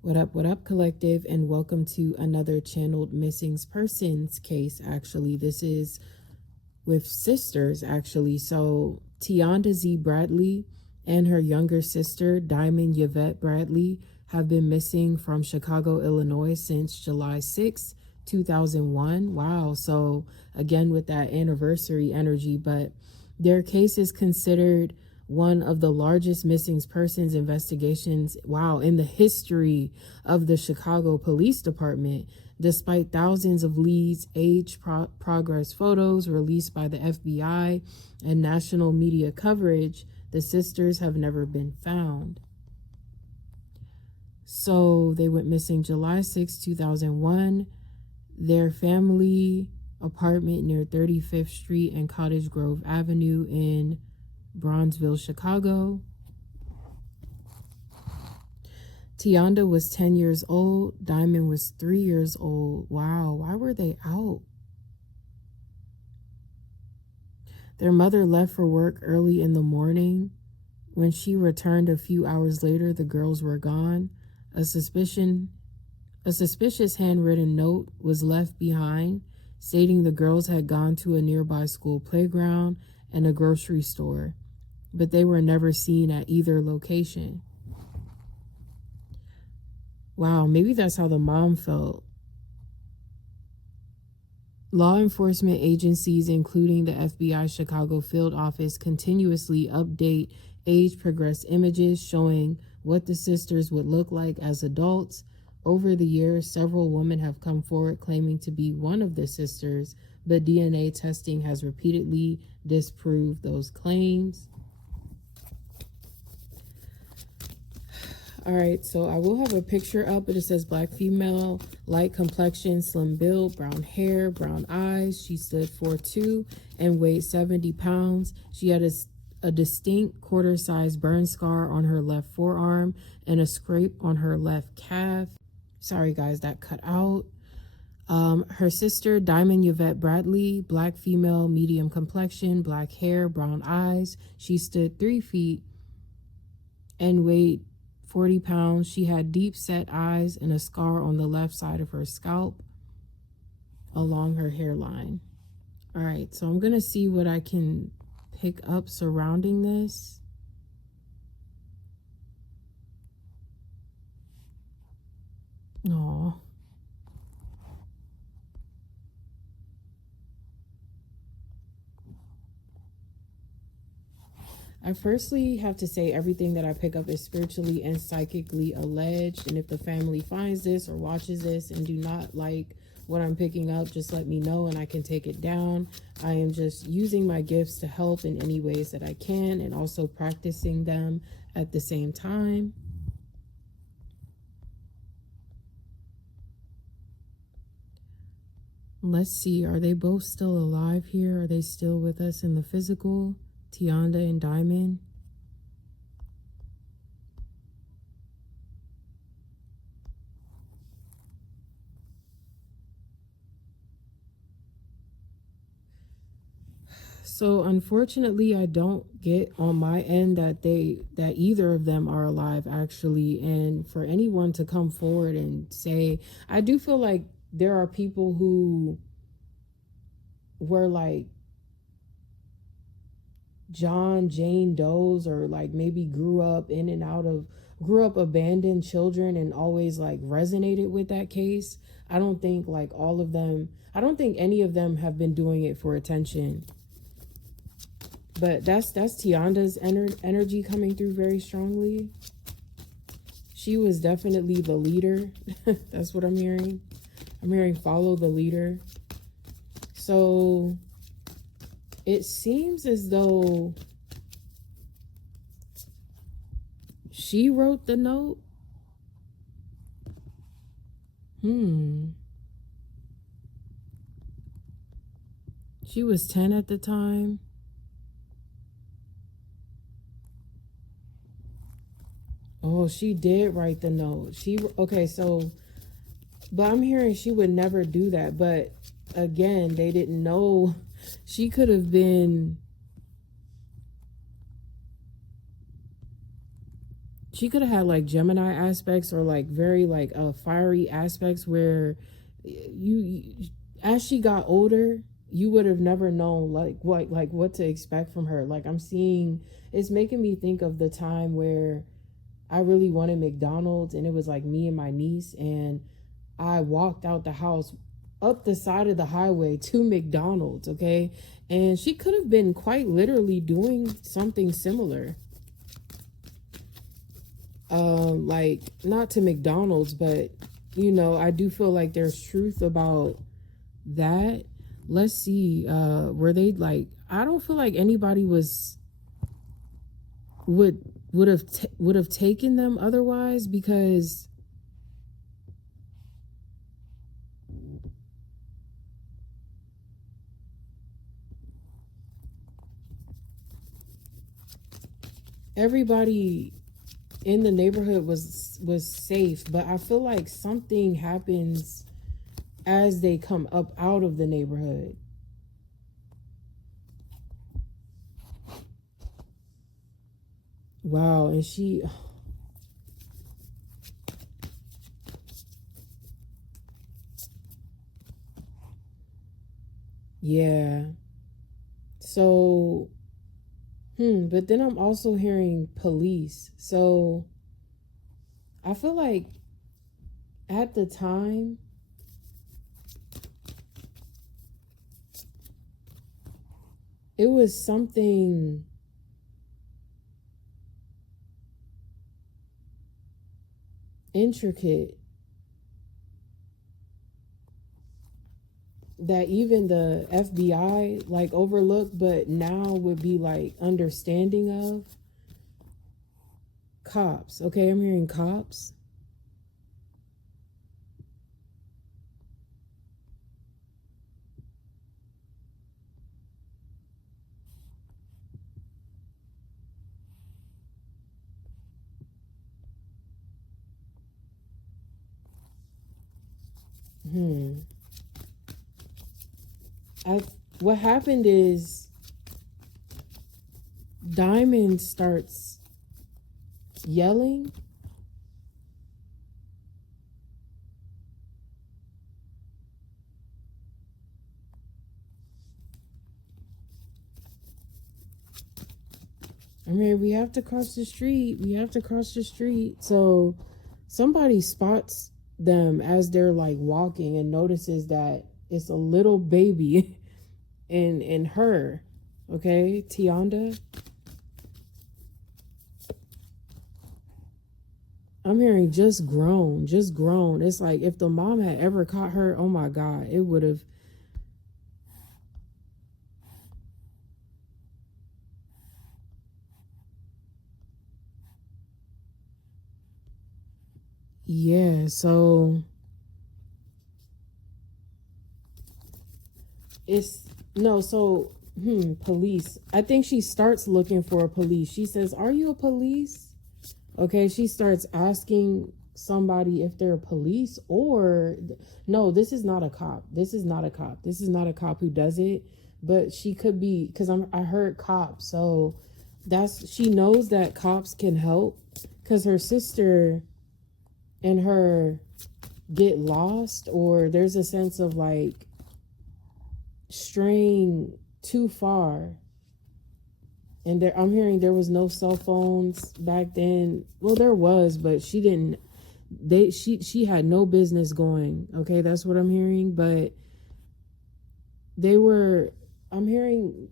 What up, collective, and welcome to another channeled missing persons case. Actually, this is with sisters, actually. So, Tionda Z. Bradley and her younger sister, Diamond Yvette Bradley, have been missing from Chicago, Illinois since July 6, 2001. Wow. So, again, with that anniversary energy, but their case is considered one of the largest missing persons investigations, in the history of the Chicago Police Department. Despite thousands of leads, progress photos released by the FBI, and national media coverage, the sisters have never been found. So they went missing July 6, 2001. Their family apartment near 35th Street and Cottage Grove Avenue in Bronzeville, Chicago. Tionda was 10 years old. Diamond was 3 years old. Wow, why were they out? Their mother left for work early in the morning. When she returned a few hours later, the girls were gone. A suspicious handwritten note was left behind, stating the girls had gone to a nearby school playground and a grocery store, but they were never seen at either location. Wow, maybe that's how the mom felt. Law enforcement agencies, including the FBI Chicago field office, continuously update age-progressed images showing what the sisters would look like as adults. Over the years, several women have come forward claiming to be one of the sisters, but DNA testing has repeatedly disproved those claims. All right, so I will have a picture up, but it says black female, light complexion, slim build, brown hair, brown eyes. She stood 4'2" and weighed 70 pounds. She had a distinct quarter-sized burn scar on her left forearm and a scrape on her left calf. Sorry, guys, that cut out. Her sister, Diamond Yvette Bradley, black female, medium complexion, black hair, brown eyes. She stood 3 feet and weighed 40 pounds. She had deep set eyes and a scar on the left side of her scalp along her hairline. All right, so I'm going to see what I can pick up surrounding this. Aww. I firstly have to say everything that I pick up is spiritually and psychically alleged. And if the family finds this or watches this and do not like what I'm picking up, just let me know and I can take it down. I am just using my gifts to help in any ways that I can and also practicing them at the same time. Let's see, are they both still alive here? Are they still with us in the physical? Tionda and Diamond. So unfortunately, I don't get on my end that either of them are alive, actually. And for anyone to come forward and say, I do feel like there are people who were like Jane Does, or like maybe grew up abandoned children and always like resonated with that case. I don't think like all of them, I don't think any of them have been doing it for attention. But that's Tionda's energy coming through very strongly. She was definitely the leader. That's what I'm hearing. I'm hearing follow the leader. So it seems as though she wrote the note. She was 10 at the time. Oh, she did write the note. Okay, so, but I'm hearing she would never do that. But again, they didn't know. She could have been she could have had like Gemini aspects or like very like fiery aspects where you as she got older, you would have never known like what to expect from her. Like I'm seeing, it's making me think of the time where I really wanted McDonald's, and it was like me and my niece, and I walked out the house up the side of the highway to McDonald's, okay? And she could have been quite literally doing something similar. Like not to McDonald's, but you know, I do feel like there's truth about that. Let's see, were they like, I don't feel like anybody would have taken them otherwise, because everybody in the neighborhood was safe. But I feel like something happens as they come up out of the neighborhood. Wow. And she, yeah. So but then I'm also hearing police. So I feel like at the time, it was something intricate that even the FBI like overlooked, but now would be like understanding of. Cops. Okay, I'm hearing cops. Hmm. I What happened is Diamond starts yelling. I mean, we have to cross the street. We have to cross the street. So somebody spots them as they're like walking and notices that it's a little baby in her. Okay, Tionda. I'm hearing just grown, just grown. It's like if the mom had ever caught her, oh my God, it would have. Yeah, so it's no, so police. I think she starts looking for a police. She says, "Are you a police?" Okay, she starts asking somebody if they're police or no, this is not a cop. This is not a cop. This is not a cop who does it, but she could be, because I heard cops. So that's, she knows that cops can help because her sister and her get lost, or there's a sense of like straying too far. And there, I'm hearing there was no cell phones back then. Well, there was, but she didn't. She had no business going. Okay, that's what I'm hearing. But they were. I'm hearing.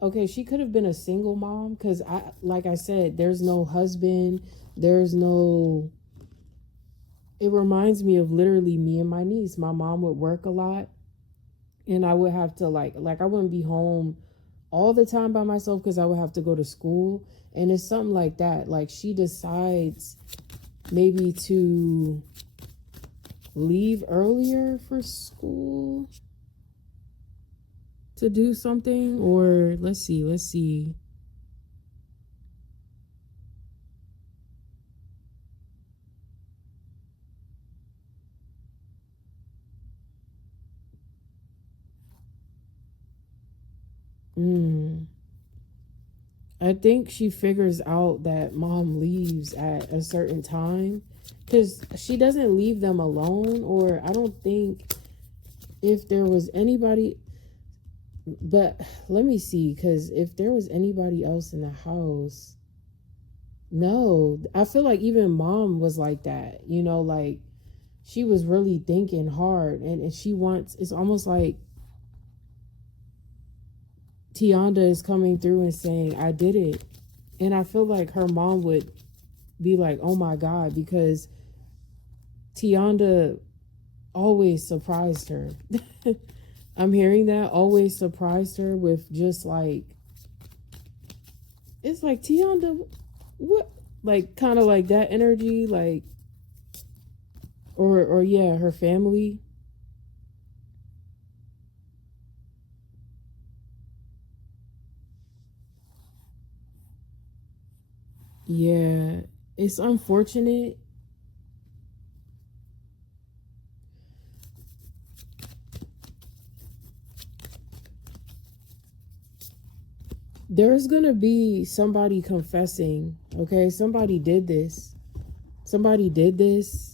Okay, she could have been a single mom because like I said, there's no husband. There's no. It reminds me of literally me and my niece. My mom would work a lot, and I would have to like I wouldn't be home all the time by myself because I would have to go to school. And it's something like that. Like she decides maybe to leave earlier for school to do something, or let's see. I I think she figures out that mom leaves at a certain time, because she doesn't leave them alone, or I don't think if there was anybody, but let me see, because if there was anybody else in the house, no, I feel like even mom was like that, you know, like she was really thinking hard, and she wants, it's almost like Tionda is coming through and saying, I did it. And I feel like her mom would be like, oh my God, because Tionda always surprised her. I'm hearing that, always surprised her with just like, it's like, Tionda, what? Like, kind of like that energy, like, or yeah, her family. Yeah, it's unfortunate. There's gonna be somebody confessing, okay? Somebody did this. Somebody did this.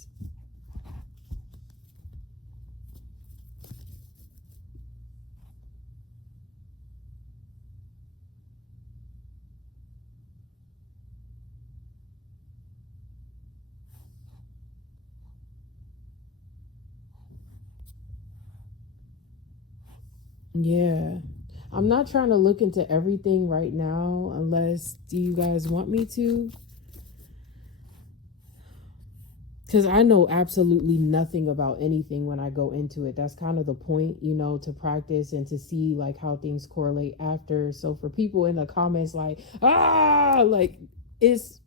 Yeah. I'm not trying to look into everything right now unless do you guys want me to? Because I know absolutely nothing about anything when I go into it. That's kind of the point, you know, to practice and to see like how things correlate after. So for people in the comments like, like it's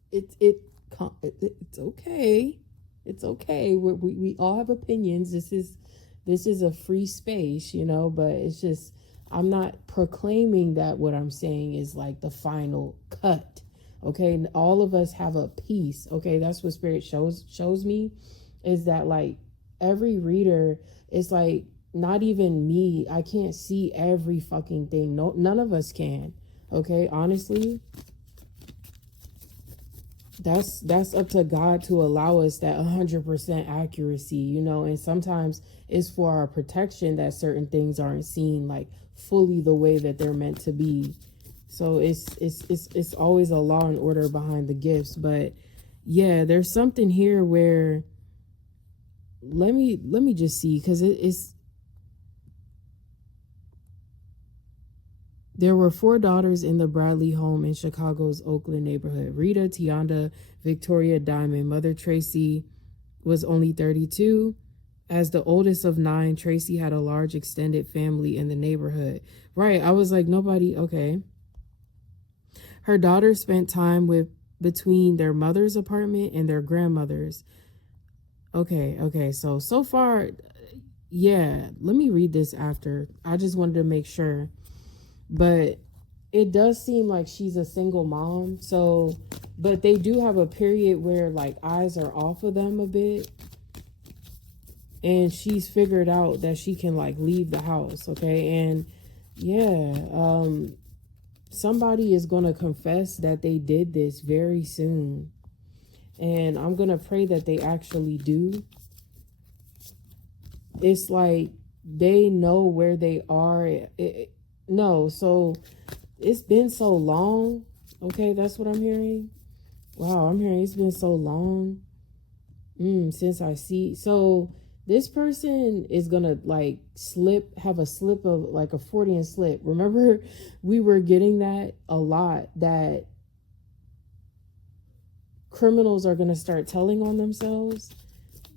okay. It's okay. We all have opinions. This is a free space, you know, but it's just, I'm not proclaiming that what I'm saying is like the final cut. Okay, and all of us have a piece. Okay, that's what spirit shows me, is that like every reader is like, not even me, I can't see every fucking thing. No, none of us can. Okay, honestly, that's up to God to allow us that 100% accuracy, you know. And sometimes it's for our protection that certain things aren't seen like fully the way that they're meant to be. So it's always a law and order behind the gifts. But yeah, there's something here where let me just see, because it's there were 4 daughters in the Bradley home in Chicago's Oakland neighborhood. Rita, Tionda, Victoria, Diamond. Mother Tracy was only 32. As the oldest of 9, Tracy had a large extended family in the neighborhood. Right, I was like, nobody, okay. Her daughters spent time with between their mother's apartment and their grandmother's. Okay, so far, yeah, let me read this after. I just wanted to make sure. But it does seem like she's a single mom. So, but they do have a period where like eyes are off of them a bit. And she's figured out that she can like leave the house, okay? And yeah, somebody is going to confess that they did this very soon. And I'm going to pray that they actually do. It's like they know where they are. No, so it's been so long. Okay, that's what I'm hearing. Wow, I'm hearing it's been so long since I see. So this person is gonna like have a slip of like a Freudian slip. Remember, we were getting that a lot, that criminals are gonna start telling on themselves,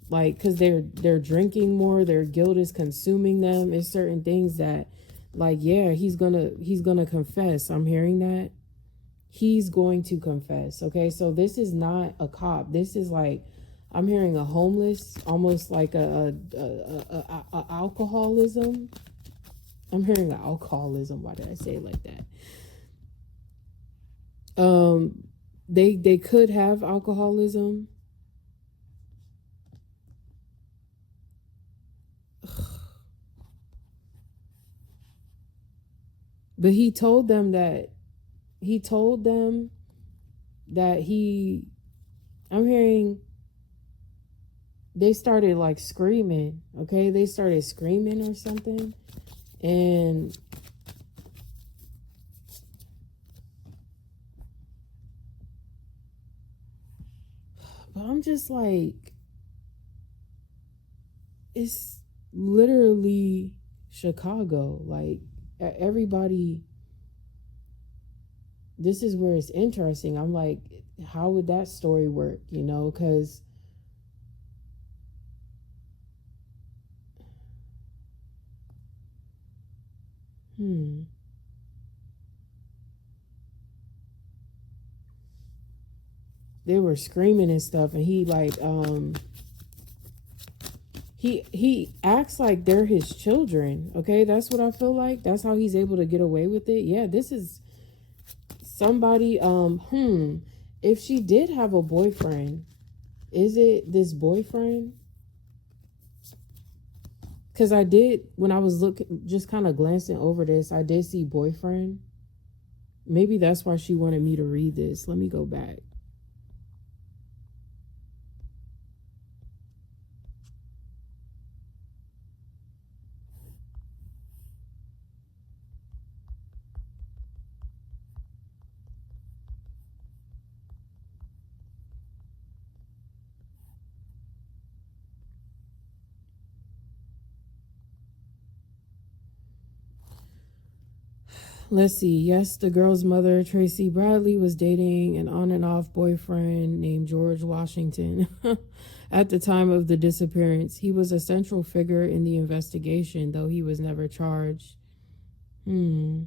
like because they're drinking more, their guilt is consuming them. It's certain things that, like, yeah, he's gonna confess. I'm hearing that he's going to confess. Okay, so this is not a cop. This is like, I'm hearing a homeless, almost like a alcoholism. I'm hearing an alcoholism. Why did I say it like that? They could have alcoholism. But he told them that he told them that I'm hearing they started like screaming, okay? They started screaming or something. And but I'm just like, it's literally Chicago. Like, everybody, this is where it's interesting. I'm like, how would that story work, you know? Because they were screaming and stuff, and he like he acts like they're his children. Okay, that's what I feel like. That's how he's able to get away with it. Yeah, this is somebody. If she did have a boyfriend, is it this boyfriend? Because I did, when I was looking, just kind of glancing over this, I did see boyfriend. Maybe that's why she wanted me to read this. Let me go back. Let's see. Yes, the girl's mother, Tracy Bradley, was dating an on and off boyfriend named George Washington at the time of the disappearance. He was a central figure in the investigation, though he was never charged. I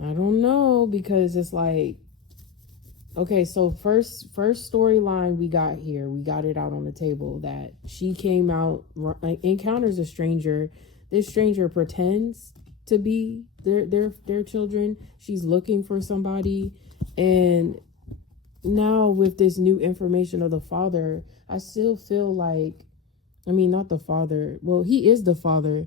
don't know, because it's like, okay, so first storyline we got here, we got it out on the table that she came out, encounters a stranger. This stranger pretends to be their children. She's looking for somebody, and now with this new information of the father, I still feel like, I mean, not the father. Well, he is the father.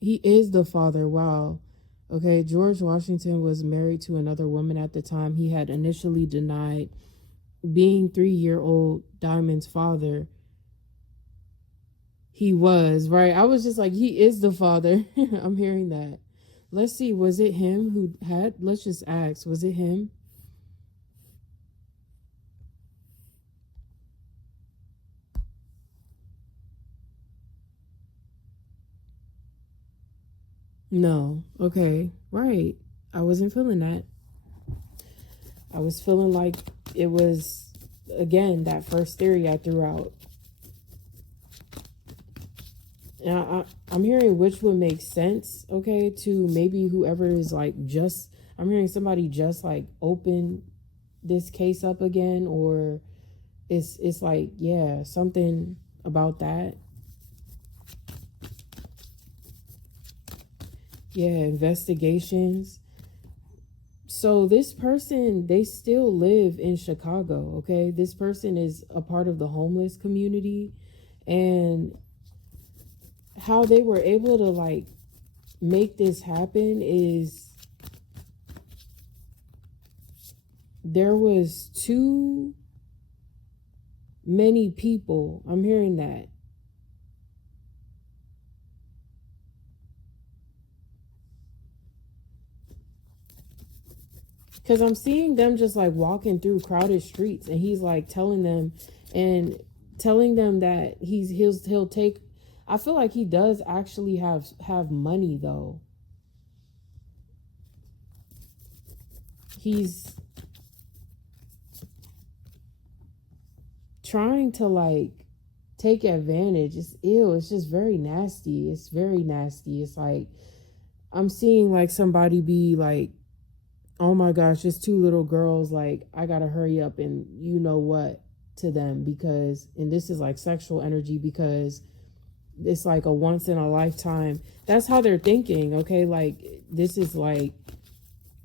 He is the father. Wow. Okay, George Washington was married to another woman at the time. He had initially denied being 3-year-old Diamond's father. He was, right? I was just like, he is the father. I'm hearing that. Let's see, was it him who had, let's just ask, was it him? No. Okay, right. I wasn't feeling that. I was feeling like it was, again, that first theory I threw out. And I'm hearing which would make sense, okay, to maybe whoever is like just, I'm hearing somebody just like open this case up again, or it's like, yeah, something about that. Yeah, investigations. So this person, they still live in Chicago, okay? This person is a part of the homeless community, and how they were able to like make this happen is there was too many people. I'm hearing that. Because I'm seeing them just like walking through crowded streets, and he's like telling them that he'll take, I feel like he does actually have money though. He's trying to like take advantage. It's ill. It's just very nasty. It's very nasty. It's like I'm seeing like somebody be like, oh my gosh, it's 2 little girls, like I gotta hurry up and you know what to them, because, and this is like sexual energy, because it's like a once in a lifetime. That's how they're thinking, okay? Like this is like,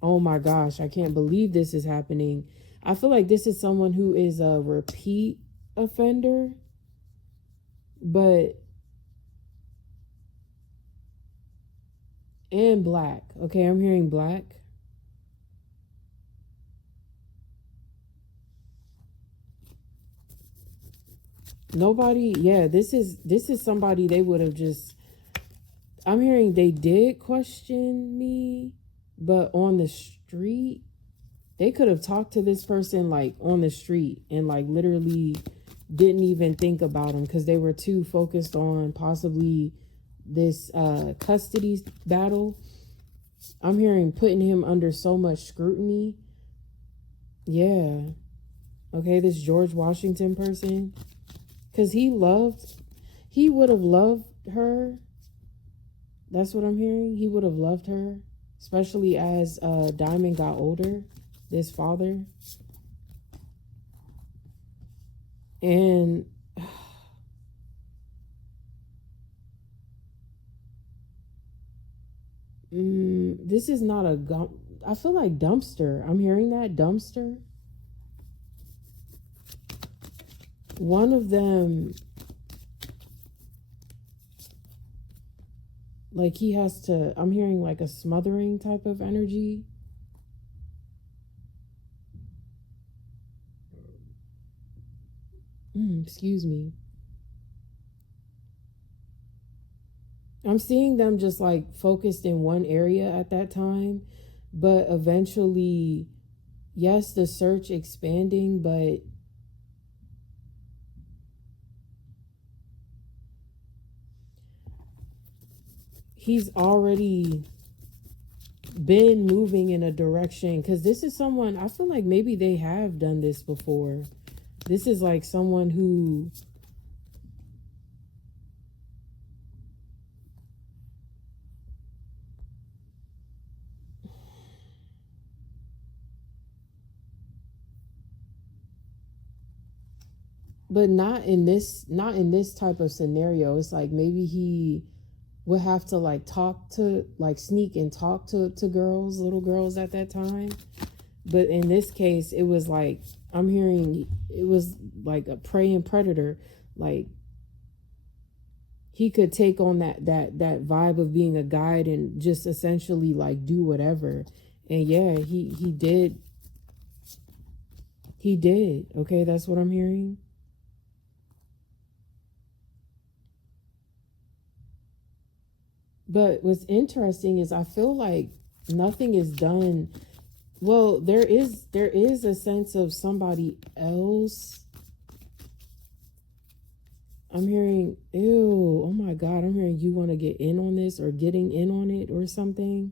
oh my gosh, I can't believe this is happening. I feel like this is someone who is a repeat offender, but And black. Okay, I'm hearing black. Nobody, yeah, this is somebody they would have just, I'm hearing they did question me, but on the street, they could have talked to this person like on the street and like literally didn't even think about them because they were too focused on possibly this custody battle. I'm hearing putting him under so much scrutiny. Yeah. Okay, this George Washington person. Because he would have loved her. That's what I'm hearing. He would have loved her, especially as Diamond got older, this father. And this is not a I feel like dumpster. I'm hearing that dumpster. One of them, like he has to, I'm hearing like a smothering type of energy. Excuse me. I'm seeing them just like focused in one area at that time, but eventually, yes, the search expanding, but he's already been moving in a direction, because this is someone, I feel like maybe they have done this before. This is like someone who, but not in this type of scenario. It's like maybe he would have to like talk to, like sneak and talk to girls, little girls at that time. But in this case, it was like, I'm hearing it was like a prey and predator. Like he could take on that vibe of being a guide and just essentially like do whatever. And yeah, he did. He did. Okay, that's what I'm hearing. But what's interesting is I feel like nothing is done. Well, there is a sense of somebody else. I'm hearing, ew, oh my God, I'm hearing you want to get in on this or getting in on it or something.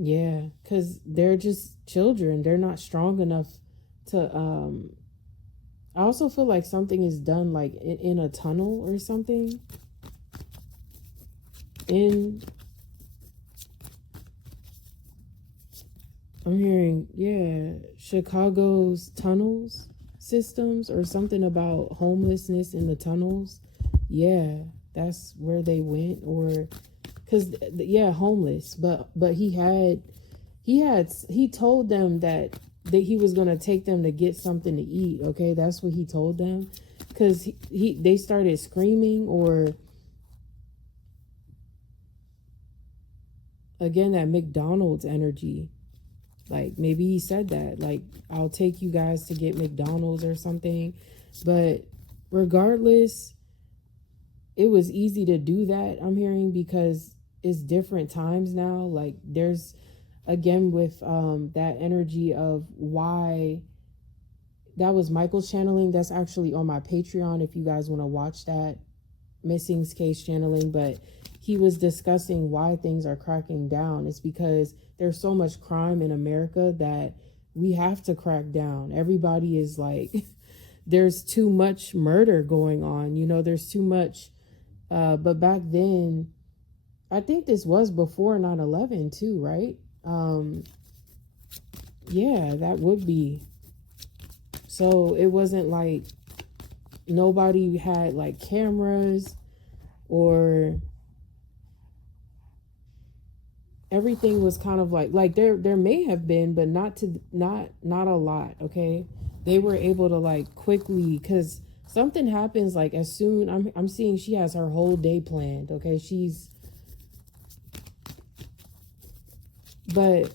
Yeah, because they're just children. They're not strong enough to. I also feel like something is done like in a tunnel or something. In I'm hearing, yeah, Chicago's tunnels systems or something about homelessness in the tunnels. Yeah, that's where they went, or because yeah, homeless. But he told them that he was gonna take them to get something to eat. Okay, that's what he told them, because they started screaming, or again that McDonald's energy. Like maybe he said that, like, I'll take you guys to get McDonald's or something. But regardless, it was easy to do that, I'm hearing, because it's different times now. Like there's, again, with that energy of why, that was Michael's channeling. That's actually on my Patreon if you guys want to watch that, Missing's case channeling. But he was discussing why things are cracking down. It's because there's so much crime in America that we have to crack down. Everybody is like, there's too much murder going on, there's too much. But back then, I think this was before 9/11 too, right? Yeah, that would be. So it wasn't like nobody had like cameras, or everything was kind of like there may have been, but not a lot. Okay, they were able to like quickly, because something happens like as soon I'm seeing she has her whole day planned. Okay, but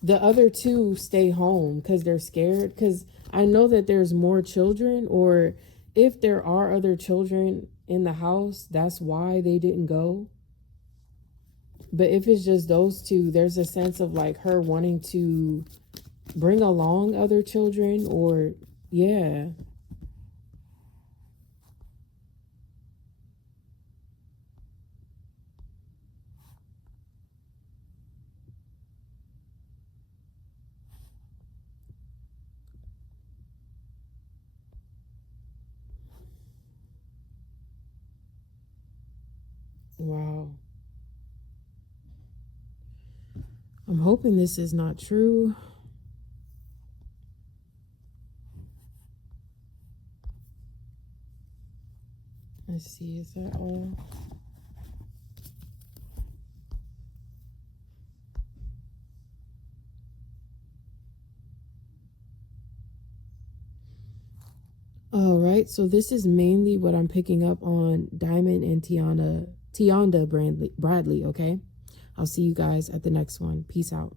the other two stay home because they're scared, because I know that there's more children, or if there are other children in the house, that's why they didn't go. But if it's just those two, there's a sense of like her wanting to bring along other children, or yeah. Wow. I'm hoping this is not true. Let's see, is that all? All right, so this is mainly what I'm picking up on Diamond and Tionda Bradley, okay? I'll see you guys at the next one. Peace out.